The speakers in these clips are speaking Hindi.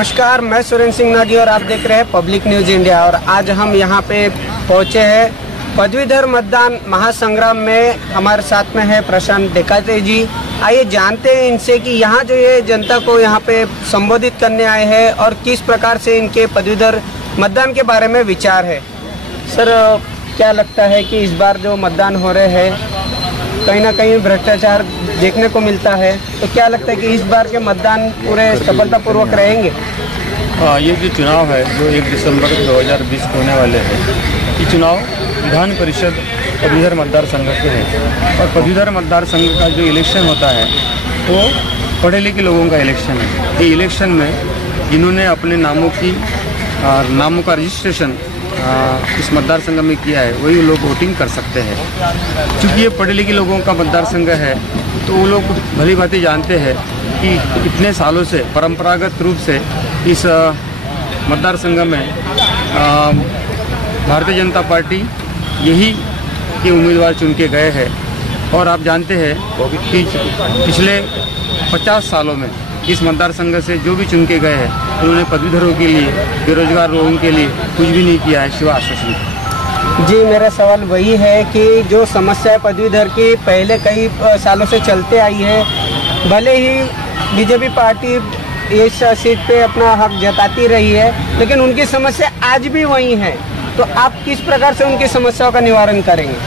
नमस्कार, मैं सुरेंद्र सिंह नागी और आप देख रहे हैं पब्लिक न्यूज इंडिया। और आज हम यहाँ पे पहुँचे हैं पदवीधर मतदान महासंग्राम में। हमारे साथ में है प्रशांत डेकाते जी। आइए जानते हैं इनसे कि यहाँ जो ये जनता को यहाँ पे संबोधित करने आए हैं और किस प्रकार से इनके पदवीधर मतदान के बारे में विचार है। सर, क्या लगता है कि इस बार जो मतदान हो रहे हैं कहीं ना कहीं भ्रष्टाचार देखने को मिलता है, तो क्या लगता है कि इस बार के मतदान पूरे सफलतापूर्वक रहेंगे? ये जो चुनाव है जो 1 दिसंबर 2020 को होने वाले हैं, ये चुनाव विधान परिषद पदवीधर मतदार संघ के हैं। और पदवीधर मतदार संघ का जो इलेक्शन होता है वो पढ़े लिखे लोगों का इलेक्शन है। ये इलेक्शन में जिन्होंने अपने नामों का रजिस्ट्रेशन इस मतदार संघ में किया है वही लोग वोटिंग कर सकते हैं। क्योंकि ये पढ़े लिखे लोगों का मतदार संघ है तो वो लोग भली भांति जानते हैं कि इतने सालों से परंपरागत रूप से इस मतदार संघ में भारतीय जनता पार्टी यही के उम्मीदवार चुन के गए हैं। और आप जानते हैं कि पिछले 50 सालों में इस मतदार संघ से जो भी चुन के गए हैं उन्होंने पदवीधरों के लिए, बेरोजगार लोगों के लिए कुछ भी नहीं किया है सिवा आश्वासन। जी, मेरा सवाल वही है कि जो समस्या है पदवीधर की पहले कई सालों से चलते आई है, भले ही बीजेपी पार्टी इस सीट पे अपना हक जताती रही है लेकिन उनकी समस्या आज भी वही है, तो आप किस प्रकार से उनकी समस्याओं का निवारण करेंगे?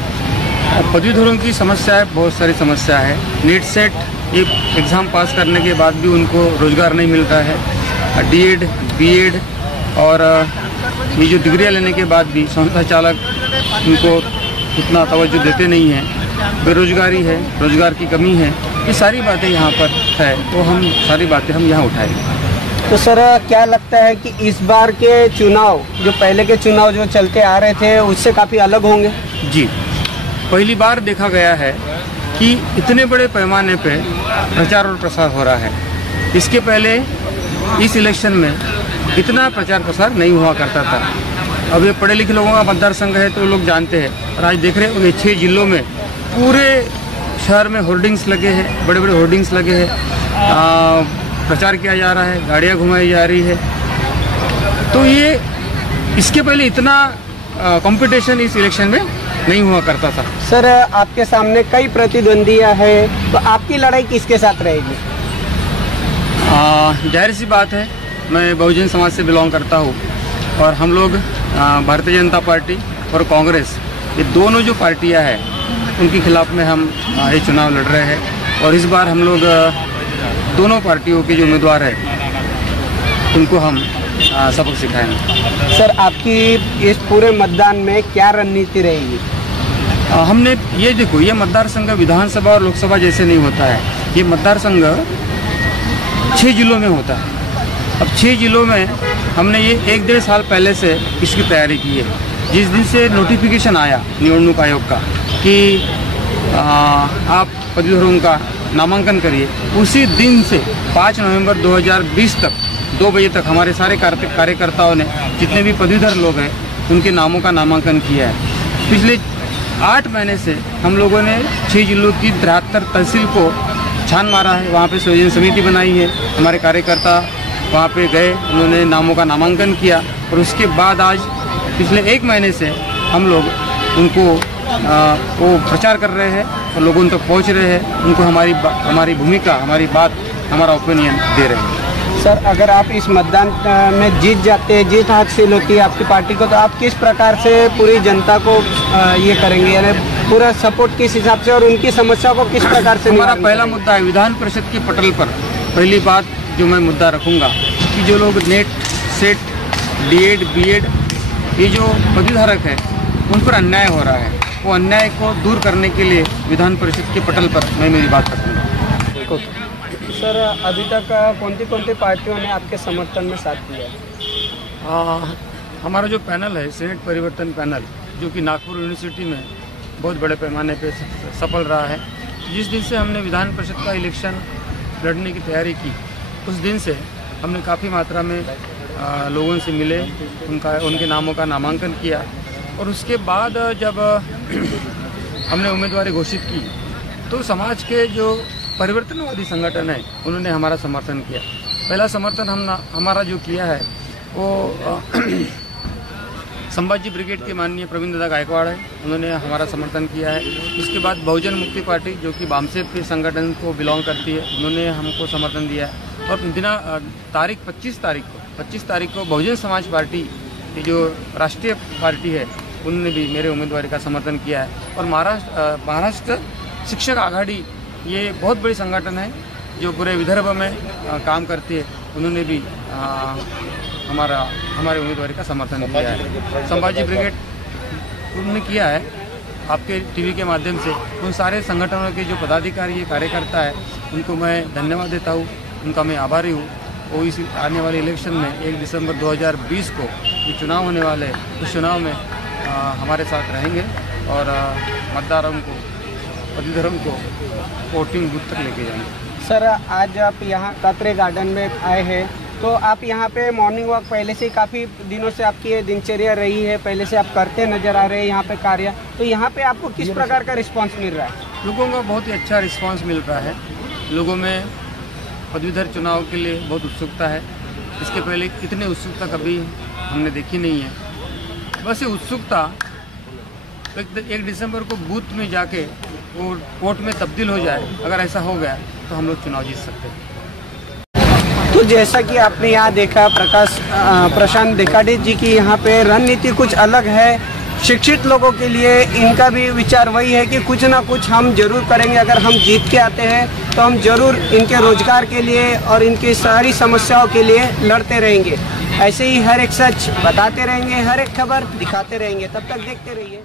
पदवीधरों की समस्या है, बहुत सारी समस्या है। नीट सेट ये एग्ज़ाम पास करने के बाद भी उनको रोज़गार नहीं मिलता है। डीएड, बीएड और ये जो डिग्रियाँ लेने के बाद भी संस्था चालक उनको उतना तवज्जो देते नहीं हैं। बेरोजगारी है, रोजगार की कमी है, ये सारी बातें यहाँ पर है, तो हम सारी बातें हम यहाँ उठाएंगे। तो सर, क्या लगता है कि इस बार के चुनाव जो पहले के चुनाव जो चलते आ रहे थे उससे काफ़ी अलग होंगे? जी, पहली बार देखा गया है कि इतने बड़े पैमाने पे प्रचार और प्रसार हो रहा है। इसके पहले इस इलेक्शन में इतना प्रचार प्रसार नहीं हुआ करता था। अब ये पढ़े लिखे लोगों का मतदार संघ है तो लोग जानते हैं। और आज देख रहे हैं 6 जिलों में पूरे शहर में होर्डिंग्स लगे हैं, बड़े बड़े होर्डिंग्स लगे हैं, प्रचार किया जा रहा है, गाड़ियाँ घुमाई जा रही है। तो ये इसके पहले इतना कंपटीशन इस इलेक्शन में नहीं हुआ करता था। सर, आपके सामने कई प्रतिद्वंदियां हैं, तो आपकी लड़ाई किसके साथ रहेगी? जाहिर सी बात है, मैं बहुजन समाज से बिलोंग करता हूँ और हम लोग भारतीय जनता पार्टी और कांग्रेस, ये दोनों जो पार्टियां हैं उनके खिलाफ में हम ये चुनाव लड़ रहे हैं। और इस बार हम लोग दोनों पार्टियों के जो उम्मीदवार हैं उनको हम सबक सिखाएंगे। सर, आपकी इस पूरे मतदान में क्या रणनीति रहेगी? हमने ये देखो, ये मतदार संघ विधानसभा और लोकसभा जैसे नहीं होता है। ये मतदार संघ 6 जिलों में होता है। अब 6 जिलों में हमने ये 1-1.5 साल पहले से इसकी तैयारी की है। जिस दिन से नोटिफिकेशन आया निवडणूक आयोग का कि आप पदवीधरों का नामांकन करिए, उसी दिन से 5 नवंबर 2020 तक 2 बजे तक हमारे सारे कार्यकर्ताओं ने, जितने भी पदवीधर लोग हैं, उनके नामों का नामांकन किया है। पिछले 8 महीने से हम लोगों ने 6 जिलों की 73 तहसील को छान मारा है। वहाँ पे संयोजन समिति बनाई है, हमारे कार्यकर्ता वहाँ पे गए, उन्होंने नामों का नामांकन किया। और उसके बाद आज पिछले 1 महीने से हम लोग उनको वो प्रचार कर रहे हैं और लोगों तक पहुँच रहे हैं, उनको हमारी भूमिका, हमारी बात, हमारा ओपिनियन दे रहे हैं। सर, अगर आप इस मतदान में जीत जाते हैं, जीत हासिल होती है आपकी पार्टी को, तो आप किस प्रकार से पूरी जनता को ये करेंगे, यानी पूरा सपोर्ट किस हिसाब से और उनकी समस्या को किस प्रकार से? हमारा पहला मुद्दा है विधान परिषद के पटल पर पहली बात जो मैं मुद्दा रखूंगा कि जो लोग नेट सेट, डीएड, बीएड, ये जो पदवीधारक है उन पर अन्याय हो रहा है, वो अन्याय को दूर करने के लिए विधान परिषद के पटल पर मैं मेरी बात रखूँगा। सर, अभी तक कौन-सी पार्टियों ने आपके समर्थन में साथ दिया है? हमारा जो पैनल है, सेनेट परिवर्तन पैनल, जो कि नागपुर यूनिवर्सिटी में बहुत बड़े पैमाने पे सफल रहा है। जिस दिन से हमने विधान परिषद का इलेक्शन लड़ने की तैयारी की, उस दिन से हमने काफ़ी मात्रा में लोगों से मिले, उनके नामों का नामांकन किया। और उसके बाद जब हमने उम्मीदवारी घोषित की तो समाज के जो परिवर्तनवादी संगठन है उन्होंने हमारा समर्थन किया। पहला समर्थन हमारा जो किया है वो संभाजी ब्रिगेड के माननीय प्रवीण दादा गायकवाड़ है, उन्होंने हमारा समर्थन किया है। उसके बाद बहुजन मुक्ति पार्टी जो कि बामसेब के संगठन को बिलोंग करती है, उन्होंने हमको समर्थन दिया है। और तारीख 25 तारीख को बहुजन समाज पार्टी जो राष्ट्रीय पार्टी है, उन्होंने भी मेरे उम्मीदवारी का समर्थन किया है। और महाराष्ट्र शिक्षक आघाड़ी ये बहुत बड़ी संगठन है जो पूरे विदर्भ में काम करती है, उन्होंने भी हमारे उम्मीदवारी का समर्थन किया है। संभाजी ब्रिगेड उन्होंने किया है, आपके टीवी के माध्यम से उन सारे संगठनों के जो पदाधिकारी कार्यकर्ता है उनको मैं धन्यवाद देता हूँ, उनका मैं आभारी हूँ। वो इस आने वाले इलेक्शन में 1 दिसंबर 2020 को जो चुनाव होने वाले हैं, उस चुनाव में हमारे साथ रहेंगे और मतदारों को, पदवीधरों को वोटिंग बूथ तक लेके जाएंगे। सर, आज आप यहाँ कात्रे गार्डन में आए हैं, तो आप यहाँ पे मॉर्निंग वॉक पहले से काफ़ी दिनों से आपकी ये दिनचर्या रही है, पहले से आप करते नज़र आ रहे हैं यहाँ पे कार्य, तो यहाँ पे आपको किस प्रकार का रिस्पांस मिल रहा है? लोगों का बहुत ही अच्छा रिस्पांस मिल रहा है। लोगों में पदवीधर चुनाव के लिए बहुत उत्सुकता है। इसके पहले इतनी उत्सुकता कभी हमने देखी नहीं है। बस ये उत्सुकता 1 दिसंबर को बूथ में जाके वो वोट में तब्दील हो जाए, अगर ऐसा हो गया तो हम लोग चुनाव जीत सकते हैं। तो जैसा कि आपने यहाँ देखा प्रशांत देकाटे जी की यहाँ पे रणनीति कुछ अलग है। शिक्षित लोगों के लिए इनका भी विचार वही है कि कुछ ना कुछ हम जरूर करेंगे। अगर हम जीत के आते हैं तो हम जरूर इनके रोजगार के लिए और इनकी सारी समस्याओं के लिए लड़ते रहेंगे। ऐसे ही हर एक सच बताते रहेंगे, हर एक खबर दिखाते रहेंगे। तब तक देखते रहिए।